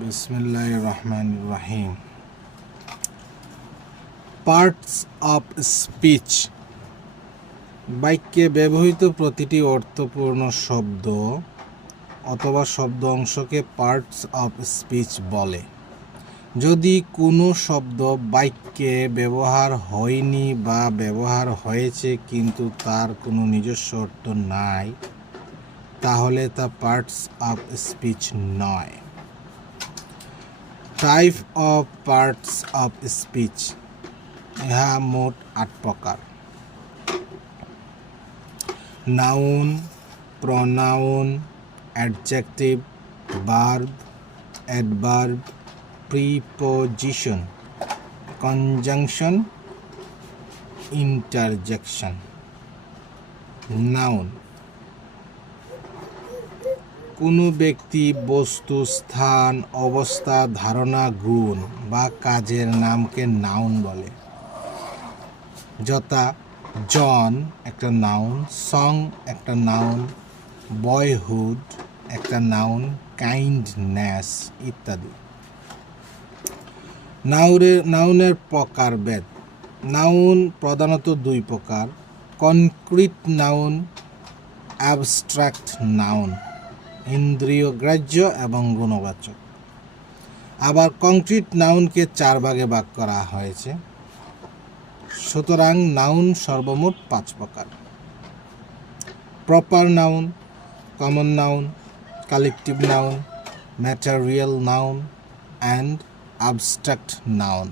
বিসমিল্লাহির রহমানির রহিম। Parts of speech. বাক্যে ব্যবহৃত প্রতিটি অর্থপূর্ণ শব্দ অথবা শব্দ অংশকে পার্টস অফ স্পিচ বলে। যদি কোনো শব্দ বাক্যে ব্যবহার হয়নি বা ব্যবহার হয়েছে কিন্তু তার কোনো নিজস্ব অর্থ নাই, তাহলে তা পার্টস অফ স্পিচ নয়। Type of parts of speech. ইহা মোট ৮ প্রকার। Noun, pronoun, adjective, verb, adverb, preposition, conjunction, interjection. Noun: কোনো ব্যক্তি, বস্তু, স্থান, অবস্থা, ধারণা, গুণ বা কাজের নামকে নাউন বলে। যথা জন একটা নাউন, সং একটা নাউন, বয়হুড একটা নাউন, কাইন্ডনেস ইত্যাদি। নাউনের প্রকারভেদ। নাউন প্রধানত ২ প্রকার: কনক্রিট নাউন, অ্যাবস্ট্রাক্ট নাউন, ইন্দ্রিয়গ্রাহ্য এবং গুণবাচক। আবার কংক্রিট নাউনকে ৪ ভাগে ভাগ করা হয়েছে। সুতরাং নাউন সর্বমোট ৫ প্রকার: proper noun, common noun, collective noun, material noun and abstract noun.